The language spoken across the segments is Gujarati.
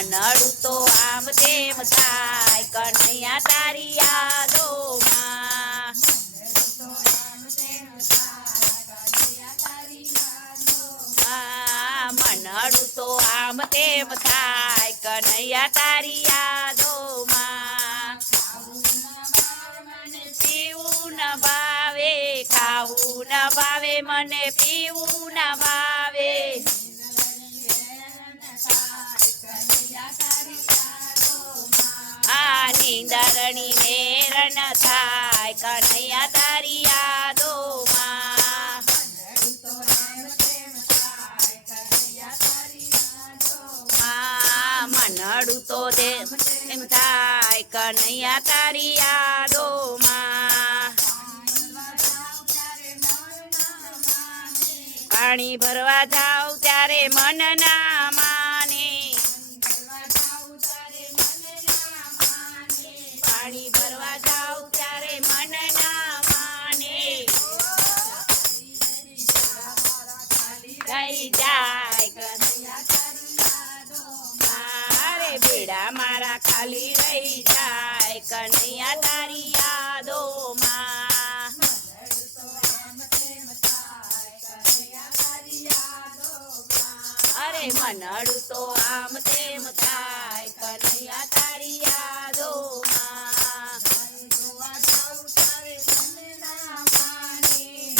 મનડું તો આમ તેમ થાય કનૈયા તારી યાદોમાં. મનડું તો આમ તેમ થાય કનૈયા તારી યાદોમાં. પીવું ન ભાવે, ખાવું ન ભાવે, મને પીવું ન ભાવે. નીંદરણી નેર ન થાય કનૈયા તારી યાદોમાં. મનડું તો એમ થાય કનૈયા તારી યાદોમાં. પાણી ભરવા જાઉં ત્યારે મન ના માને. પાણી ભરવા જાઉં ત્યારે મન ના માને. રહી જાય મારે બેડા મારા ખાલી રહી જાય કનૈયા તારી યાદોમાં. અરે મનડું તો આમ તેમ થાય કનૈયા તારી યાદોમાં.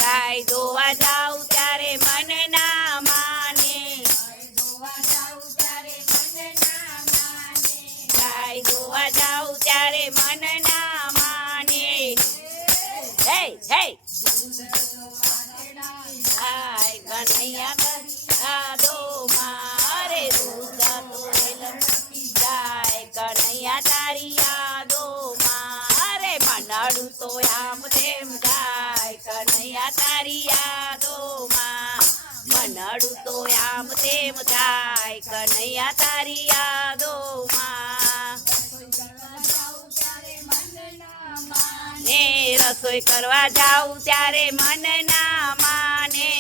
ગાય દોવા જાઉં ત્યારે મન ના માને. ગાય દોવા જાઉં ત્યારે મન ના માને. હે હે કનૈયા યાદોમાં. અરે દૂધ તો જાય કનૈયા તારી યાદોમાં. અરે મનડું તો આમ તેમ જાય કનૈયા તારી યાદોમાં. મનડું તો આમ તેમ જાય કનૈયા તારી યાદોમાં. ને રસોઈ કરવા જાઉં ત્યારે મન ના માને.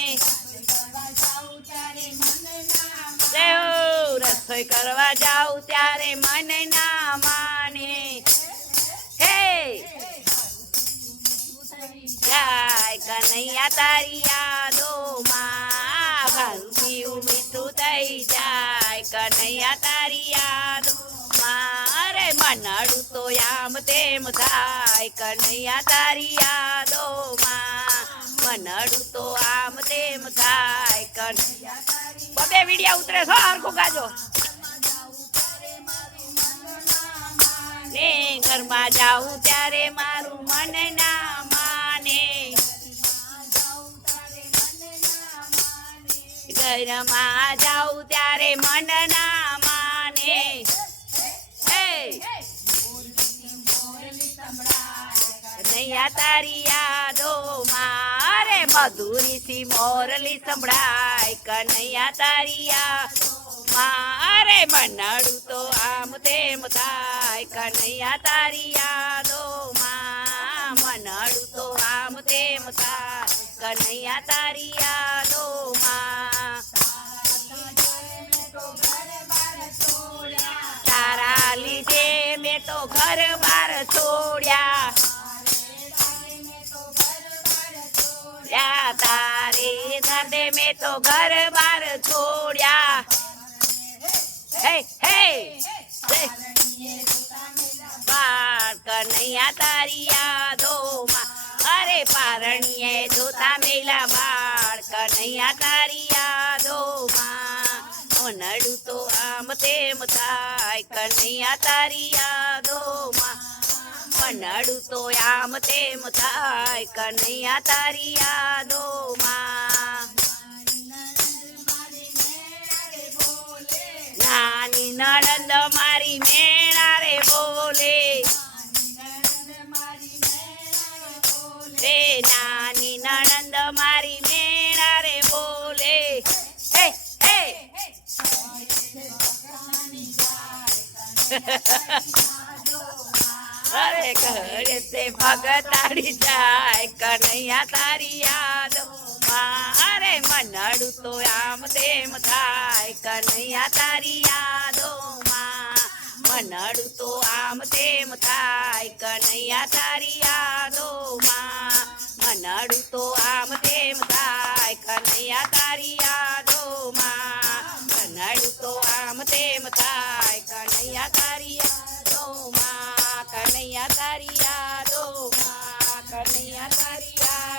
રસોઈ કરવા જાઉં ત્યારે મન ના માને. હે જાય કનૈયા તારી યાદોમાં. ઘરું પીવું મીઠું થઈ જાય કનૈયા તારી યાદોમાં. અરે મનડું તો આમ તેમ થાય કનૈયા તારી યાદોમાં. મનડું તો આમ તેમ થાય કનૈયા તારી. બબે વિડિયા ઉતરે છો હરખું ગાજો. ને ઘરમાં જાઉં ત્યારે મારું મન ના માને. ઘરમાં જાઉં ત્યારે મન ના માને. કનૈયા તારી યાદોમાં. અરે મધુરી થી મોરલી સંભળાય કનૈયા તારી યાદોમાં. અરે મનડું તો આમ તેમ થાય કનૈયા તારી યાદોમાં. મનડું તો આમ તેમ થાય કનૈયા તારી યાદોમાં. તારા લીધે મેં તો ઘર બાર છોડ્યા. તારે સાથે મેં તો ઘર બાર છોડ્યા. હે હે કનૈયા તારી યાદોમાં. અરે પારણીએ જોતા મેલા બાળ કનૈયા તારી યાદોમાં. મનડું તો આમ તેમ થાય કનૈયા તારી યાદોમાં. મનડું તો આમ તેમ થાય કનૈયા તારી યાદોમાં. નાની નણંદ મારી મેણા રે બોલે. રે નાની નણંદ મારી મેણા રે બોલે. હે હે અરે ઘરે તે ભગતાડી જાય કનૈયા તારી યાદોમાં. અરે મનડું તો આમ તેમ થાય કનૈયા તારી યાદોમાં મનડું તો આમ તેમ થાય કનૈયા તારી યાદોમાં મનડું તો આમ તેમ થાય કનૈયા તારી યાદોમાં મનડું તો આમ તેમ થાય કનૈયા તારી